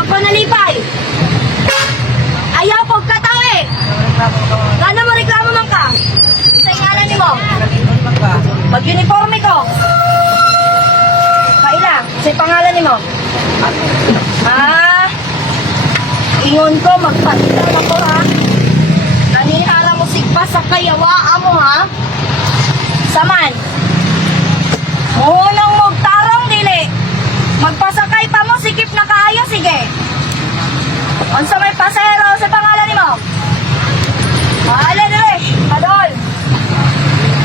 Wa ko nalipay. Ayaw ko katawi. Gana mo reklamo man ka? Sa ngalan ni mo. Mag-uniforme ko. Kaila, sa pangalan ni mo. Ah, ingon ko, magpakita na ko ha. Nanihala mo sigpa sa kayawa mo ha. Saman. Munang magtarong dili. Magpasakay pa mo, sikip na kaayo, sige. Unsa may pasahero sa pangalan ni mo? Mahala dili, padol.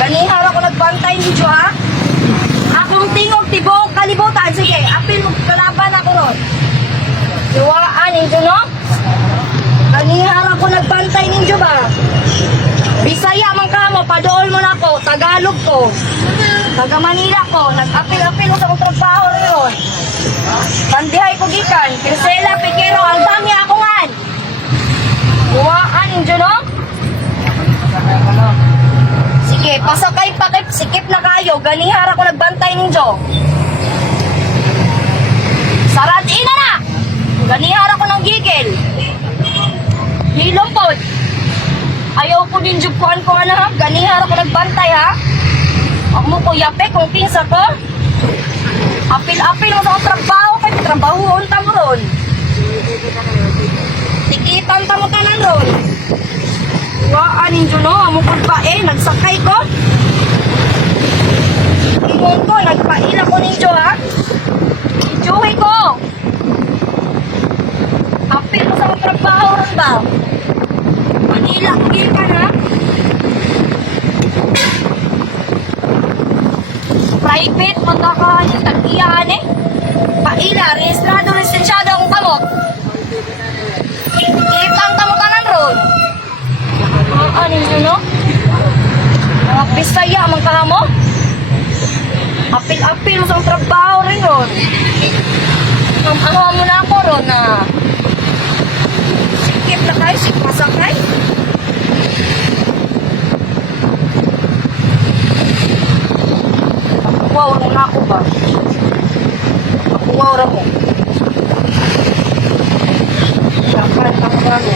Ganihara ko nagbantay ni ha. Akong tingog tibok kalibutan, sige, apil mo kalaban ako ron. Iwaan ninyo, no? Kanihara ko nagbantay ninyo ba? Bisaya man ka mo, padool mo na ko, Tagalog ko. Taga Manila ko, nag-apil-apil ko sa kong trabaho ron. Pandihay ko gikan, Crisela sikip na kayo, ganihara ko nagbantay ninyo. Sarad ina na! Ganihara ko ng gigil. Hilong po. Ayaw ko din jupuan ko ano ha. Ganihara ko nagbantay ha. Huwag mo ko yape kung pinsa ko. Apil-apil mo sa akong trabaho kay trabaho unta mo ron. Tikitan ta mo tanan ron. Waan ninyo no, amukod pa eh, nagsakay ko. Ingon ko, nagpaila ko ninyo ha. Ijuhi ko. Apil mo sa akong trabaho ron ba? Manila ko gikan ha. Private, matakahan yung tag-iyahan eh. Paila, rehistrado, rehistensyado ang kamot. Kitang kamutanan ron. Mga anin nyo, no? Mga bisaya, mga kahamo. Apil-apil sa trabaho rin ron. Ang mo na ako ron sikip na kayo, sikip masakay. Wow, ano na ako ba? Ako wow ra mo. Dapat ako ra mo.